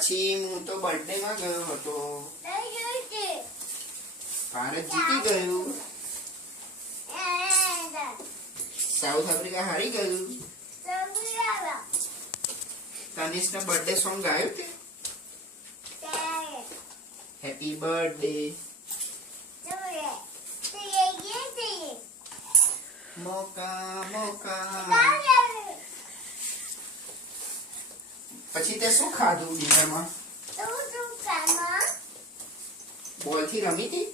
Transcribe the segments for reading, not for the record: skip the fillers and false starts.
પછી હું તો બર્થડે માં ગયો હતો, ભારત જીતી ગયું, સાઉથ આફ્રિકા હારી ગયું. તનિષ ને બર્થડે સોંગ ગાયું તે? Happy birthday Moka Moka. પછી તે શું ખાધું ડિનરમાં? બોલ થી રમી હતી?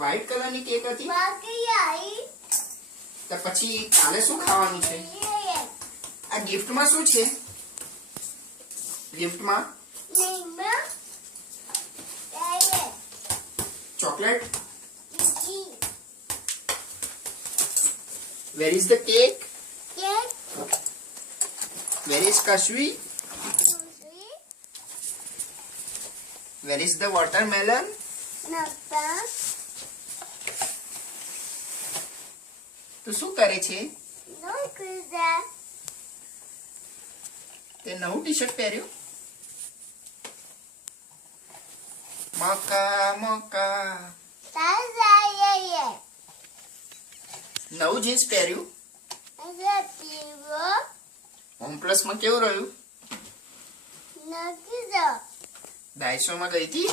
વ્હાઈટ કલર ની કેક હતી. તો પછી કાલે શું ખાવાનું છે? આ ગિફ્ટ માં શું છે? ગિફ્ટ માં chocolate. Where is the cake? Where is Kashvi? Where is the watermelon? તું શું કરે છે? તે નવું ટી શર્ટ પહેર્યું? મકા મકા. નવું જીન્સ પહેર્યું? હોમ પ્લસ માં કેવું રહ્યું? ડાયસો માં ગઈ હતી?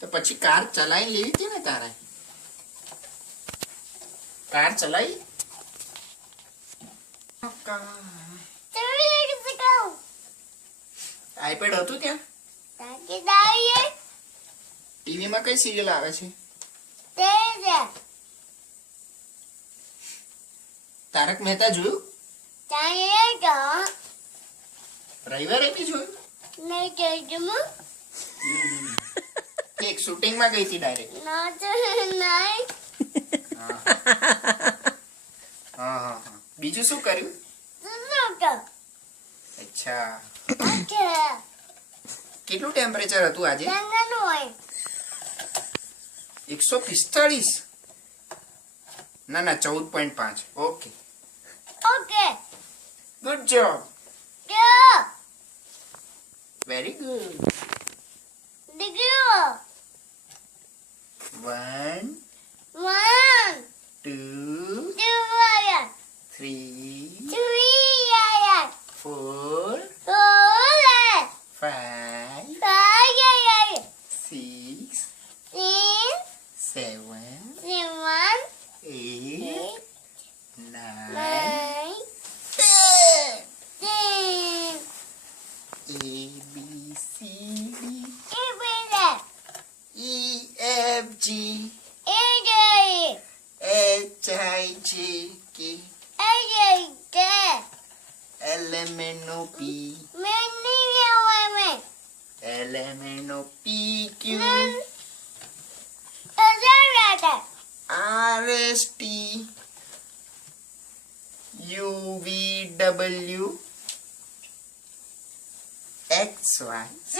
તો પછી કાર ચલાવી લેવી હતી ને તારે? કાર ચલાવી? આઈપેડ હતું ત્યાં? ટીવી માં કઈ સિરિયલ આવે છે? તારક મહેતા જોયું? રવિવારે બી જોયું? એક શૂટિંગ માં ગઈ હતી ડાયરેક્ટ? હા. બીજું શું કર્યું? અચ્છા. કેટલું ટેમ્પરેચર હતું આજે? 145. ના 14.5. Okay. Good job. Very good. 1 2 3 4 5 6 7 8 9 A B C D E F G H I J K L M N O P L M N O P Q R S T U V W X Y Z.